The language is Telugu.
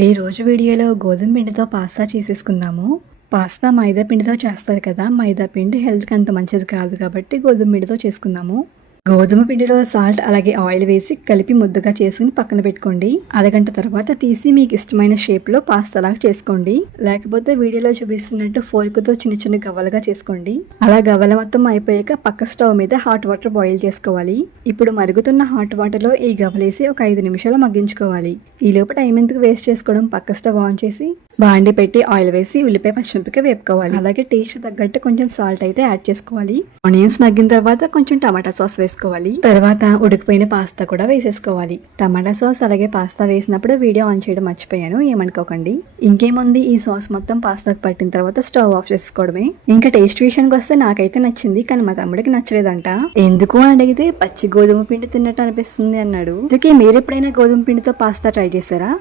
ఈ రోజు వీడియోలో గోధుమ పిండితో పాస్తా చేసేసుకుందాము. పాస్తా మైదా పిండితో చేస్తారు కదా, మైదా పిండి హెల్త్కి అంత మంచిది కాదు కాబట్టి గోధుమ పిండితో చేసుకుందాము. గోధుమ పిండిలో సాల్ట్ అలాగే ఆయిల్ వేసి కలిపి ముద్దగా చేసుకుని పక్కన పెట్టుకోండి. అరగంట తర్వాత తీసి మీకు ఇష్టమైన షేప్లో పాస్తా లాగా చేసుకోండి. లేకపోతే వీడియోలో చూపిస్తున్నట్టు ఫోర్క్తో చిన్న చిన్న గవ్వలుగా చేసుకోండి. అలా గవ్వల మొత్తం అయిపోయాక పక్క స్టవ్ మీద హాట్ వాటర్ బాయిల్ చేసుకోవాలి. ఇప్పుడు మరుగుతున్న హాట్ వాటర్లో ఈ గవ్వలేసి ఒక 5 నిమిషాలు మగ్గించుకోవాలి. ఈ లోపు టైం ఎందుకు వేస్ట్ చేసుకోవడం, పక్క స్టవ్ ఆన్ చేసి బాండి పెట్టి ఆయిల్ వేసి ఉల్లిపాయ పచ్చిమిరపకాయ వేపుకోవాలి. అలాగే టేస్ట్ తగ్గట్టు కొంచెం సాల్ట్ అయితే యాడ్ చేసుకోవాలి. ఆనియన్స్ మగ్గిన తర్వాత కొంచెం టమాటా సాస్ వేసుకోవాలి. తర్వాత ఉడికిపోయిన పాస్తా కూడా వేసేసుకోవాలి. టమాటా సాస్ అలాగే పాస్తా వేసినప్పుడు వీడియో ఆన్ చేయడం మర్చిపోయాను, ఏమనుకోకండి. ఇంకేముంది, ఈ సాస్ మొత్తం పాస్తాకు పట్టిన తర్వాత స్టవ్ ఆఫ్ చేసుకోవడమే. ఇంకా టేస్ట్ విషయానికి వస్తే నాకైతే నచ్చింది, కానీ మా తమ్ముడికి నచ్చలేదంట. ఎందుకు అడిగితే పచ్చి గోధుమ పిండి తిన్నట్టు అనిపిస్తుంది అన్నాడు. అందుకే మీరు ఎప్పుడైనా గోధుమ పిండితో పాస్తా ట్రై చేశారా?